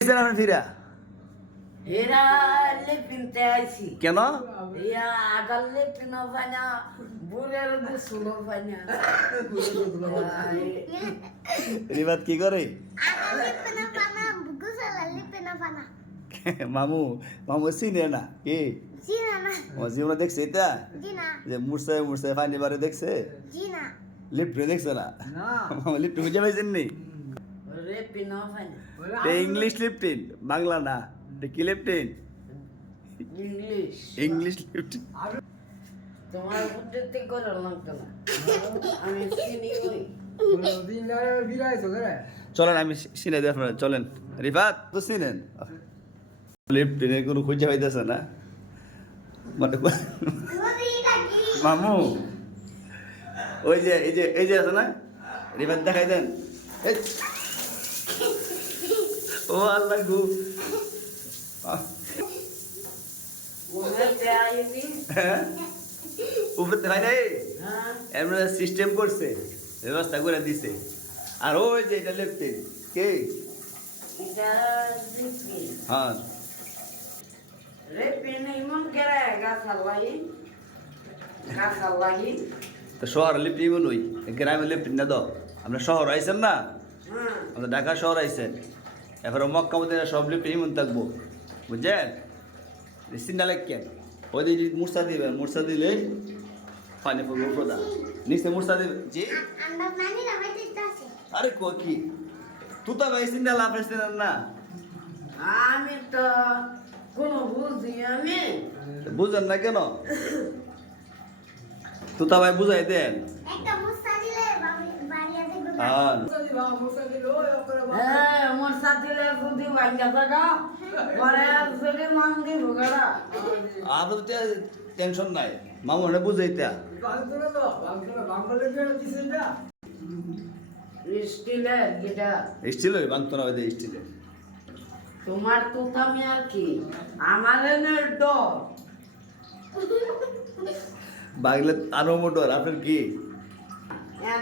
ফিরা এরা লেপিনতে আইছি কেন ইয়া আগাল লেপিনও পাই না বুড়ের গোসলও পাই না রিবাত কি করে মামু মামু চিনে না কি ও জীবনে দেখছে এটা যে মুরসায় মুরসায় ফাইনি বারে দেখছে লিফট দেখছে না মামু লিফট খুঁজে পাইছেন নি লেপিনও পাই না ইংলিশ লিফটিন বাংলা না কি লিফটিন ইংলিশ ইংলিশ লিফটিন তোমার বুদ্ধি করে লাগতো না আমি চিনি করি চলেন আমি চিনে দিই আপনারা চলেন রিফাত তো চিনেন লিফটিনের কোনো খুঁজে পাইতেছে না মানে মামু ওই যে এই যে আছে না রিফাত দেখাই দেন এই। ও আল্লাহ গো ওনাতে আইবি হ্যাঁ উপরে দেখাই নাই হ্যাঁ এমন সিস্টেম করছে ব্যবস্থা করে দিছে আর ওই যে এটা লেফটিন কে এটা লেপিন হ্যাঁ লেপিন ইমন করে গাছাল লাগি তো শহর লিফটিন নই গ্রামে লিফটিন না দাও আমরা শহর আইছেন না হ্যাঁ আমাদের ঢাকা শহর আইছেন এবার মক্কা মধ্যে সব লিফটিন ইমন থাকবো বুঝছেন চিন্তা কেন ওই যে মূর্ছা দিবেন মূর্ছা দিলে পানি পড়বো প্রদা নিচে মূর্ছা দিবেন জি আরে কো কি তুই তো ভাই চিন্তা লাভ আসছেন না আমি তো কোনো বুঝি আমি বুঝেন না কেন তুই তো ভাই বুঝাই দেন আর হ্যাঁ আমার সাথে যদি ভাঙ্গা থাকা পরে যদি মান দিব গড়া আর তো টেনশন নাই মামু না বুঝাইতা স্টিলের গিটা স্টিল ওই বাংতো না ওই যে স্টিলের তোমার কথা আমি আর কি আমার এনে ডর বাগলে আরো মোটর আপনার কি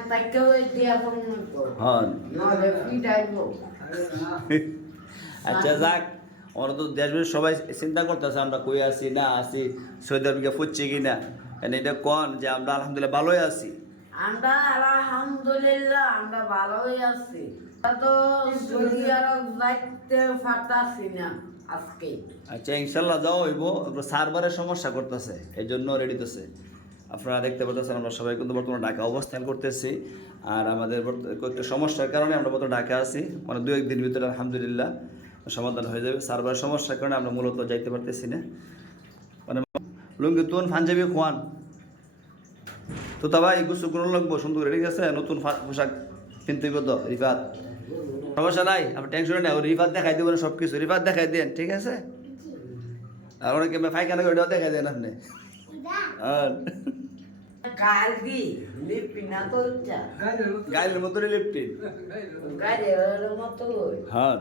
তাকে ওই দিয়া ফোন হন নলে ফিটাইব আচ্ছা যাক আমরা তো দেশ বিদেশ সবাই চিন্তা করতেছে আমরা কই আছি না আছি সৌদি আরবিকে ফুটছি কি না এটা কন যে আমরা আলহামদুলিল্লাহ ভালোই আছি আমরা আলহামদুলিল্লাহ আমরা ভালোই আছি তো সৌদি আরব যাইতে পারতাছি না আজকে আচ্ছা ইনশাল্লাহ যাও হইব সার্ভারের সমস্যা করতেছে এই জন্য রেডিতেছে আপনারা দেখতে পাচ্ছেন আমরা সবাই কিন্তু বর্তমানে ঢাকা অবস্থান করতেছি আর আমাদের কয়েকটা সমস্যার কারণে আমরা বর্তমানে ঢাকা আছি মানে দু একদিন ভিতরে আলহামদুলিল্লাহ সমাধান হয়ে যাবে সার্ভারের সমস্যার কারণে আমরা মূলত যাইতে পারতেছি না মানে লুঙ্গি তুন পাঞ্জাবি খোয়ান তো তা ভাই গুছু কোনো লাগবো সুন্দর ঠিক আছে নতুন পোশাক কিনতে গত রিফাত সমস্যা নাই আপনি টেনশন নেই রিফাত দেখাই দেবেন সব কিছু রিফাত দেখাই দেন ঠিক আছে আর অনেকে ফাইখানা করে দেখাই দেন আপনি আর কালদি লিপিনা তো গাইলের মতো লিপটিন গাড়ির মতো হ্যাঁ